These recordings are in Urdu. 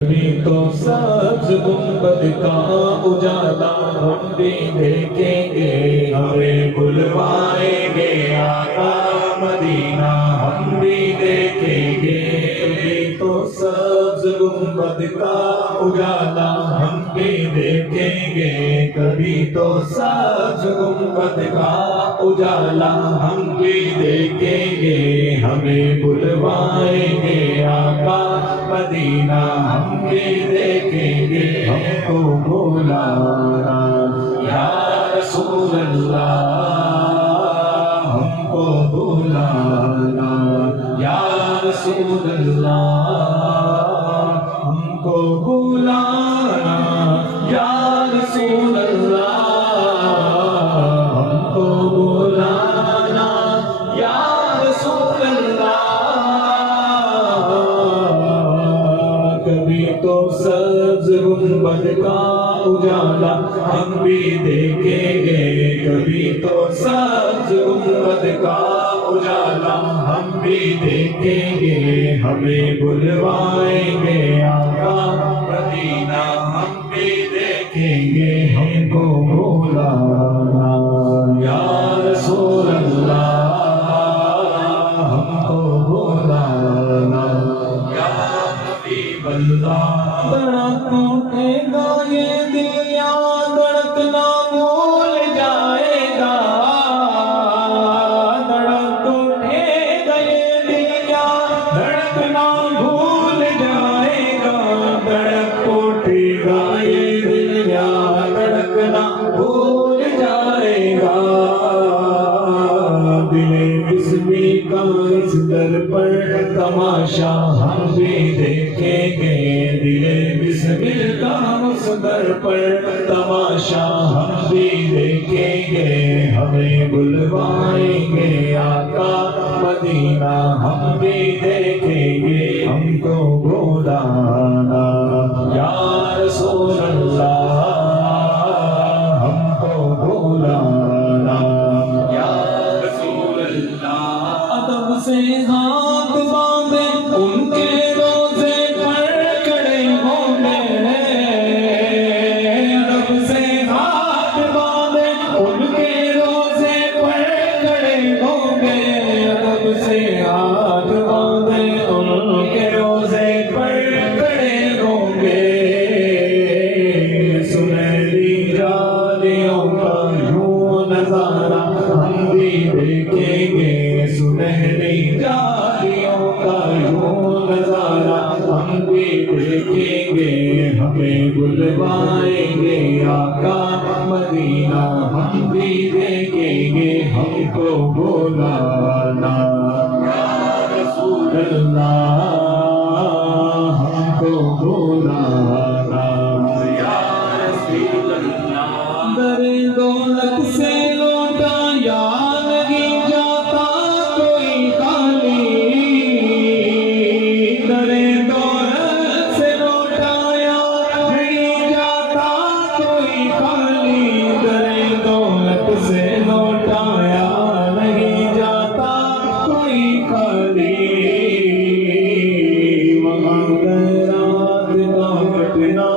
بھی تو سبز گنبد کا اجالا ہم بھی دیکھیں گے، ہمیں بلوائیں گے آقا مدینہ ہم بھی دیکھیں گے۔ بھی تو سبز گنبد کا اجالا ہم بھی دیکھیں گے، کبھی تو سبز گنبد کا اجالا ہم بھی دیکھیں گے، ہمیں بلوائیں گے آقا مدینہ ہم بھی دیکھیں گے۔ ہم کو بلانا یا رسول اللہ، ہم کو بلانا یا رسول اللہ، ہم کو بلانا یا رسول اللہ، ہم کو بلانا یا رسول اللہ۔ کبھی تو سبز گنبد کا اجالا ہم بھی دیکھیں گے، کبھی تو سبز گنبد کا اجالا ہم بھی دیکھیں گے، ہمیں بلوائیں گے آقا مدینہ ہم بھی دیکھیں گے۔ ہم کو بلانا یا رسول اللہ، ہم کو بلانا یا حبیب اللہ۔ بڑا ٹوٹے گا یہ دل یا دھڑکنا بھول جائے گا، دھڑک اٹھے گا یہ دل یا دھڑکنا بھول جائے گا، دھڑک اٹھے گا یہ دل یا دھڑکنا بھول جائے گا۔ دل بسمی کا اس در پر تماشا ہم بھی دیکھیں گے، دل بسمی کا اس در پر تماشا ہم بھی دیکھیں گے، ہمیں بلوائیں گے آقا مدینہ ہم بھی دیکھیں گے۔ ہم کو بلانا یا رسول اللہ، ہم کو بلانا یا رسول اللہ۔ ادب سے ہاتھ باندھے ان کے روزے پر کھڑے ہوں گے، ادب سے ہاتھ باندھے ان کے روزے پر کھڑے ہوں گے، ادب سے ہاتھ باندھے ان کے روزے پر کھڑے ہوں گے۔ سنہری جالیوں کا یوں نظارہ ہم بھی دیکھیں گے، سنہری جالیوں کا یوں نظارہ ہم بھی دیکھیں گے، ہمیں بلوائیں گے آقا مدینہ ہم بھی دیکھیں گے۔ ہم کو بلانا یا رسول اللہ، ہم کو بلانا یا رسول اللہ۔ در دولت سے لوٹا یا نہیں جاتا کوئی خالی، در دولت سے لوٹا یا نہیں جاتا کوئی خالی، در دولت سے لوٹا یا نہیں جاتا کوئی خالی۔ وہاں خیرات کا بٹنا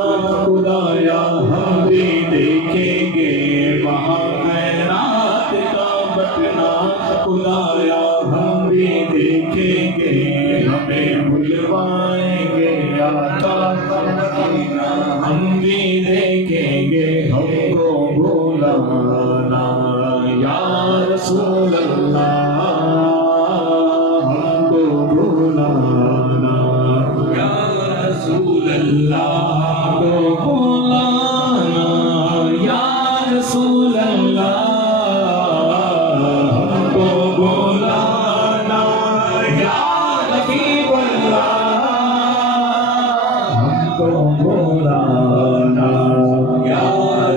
خدایا ہم بھی دیکھیں گے، وہاں خیرات کا بٹنا خدایا ہم بھی دیکھیں گے، ہمیں بلوائیں گے آقا مدینہ ہم بھی دیکھیں گے۔ ہم کو بلانا یا رسول اللہ، ہم کو بلانا یا رسول اللہ، ہم کو بلانا یا رسول اللہ، ہم کو بلانا یا حبیب اللہ، ہم کو بلانا یا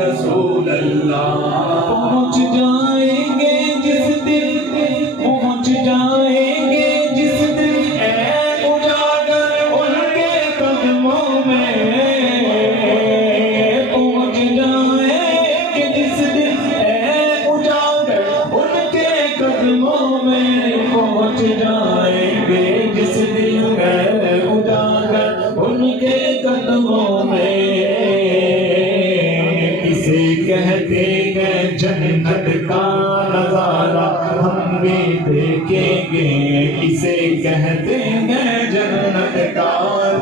رسول اللہ۔ پہنچ جائیں گے جس دن، پہنچ جائیں گے جس دن اے اجاگر ان کے قدموں میں، پہنچ جائیں گے جس دن اے اجاگر ان کے قدموں میں، پہنچ جائیں گے جس دن اے اجاگر ان ان کے قدموں میں اسے کہتے ہیں جنت کا نظارہ ہم بھی دیکھیں گے اسے کہتے ہیں جنت کا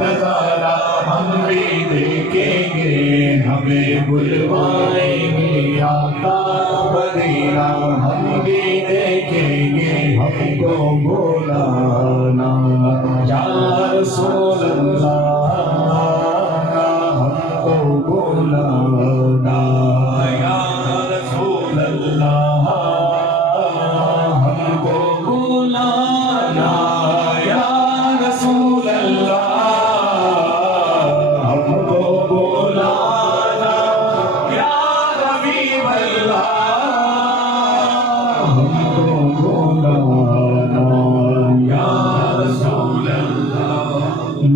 نظارہ ہم بھی دیکھیں گے ہمیں بلوائیں گے آقا مدینہ ہم بھی دیکھیں گے ہم کو بلانا یا رسول اللہ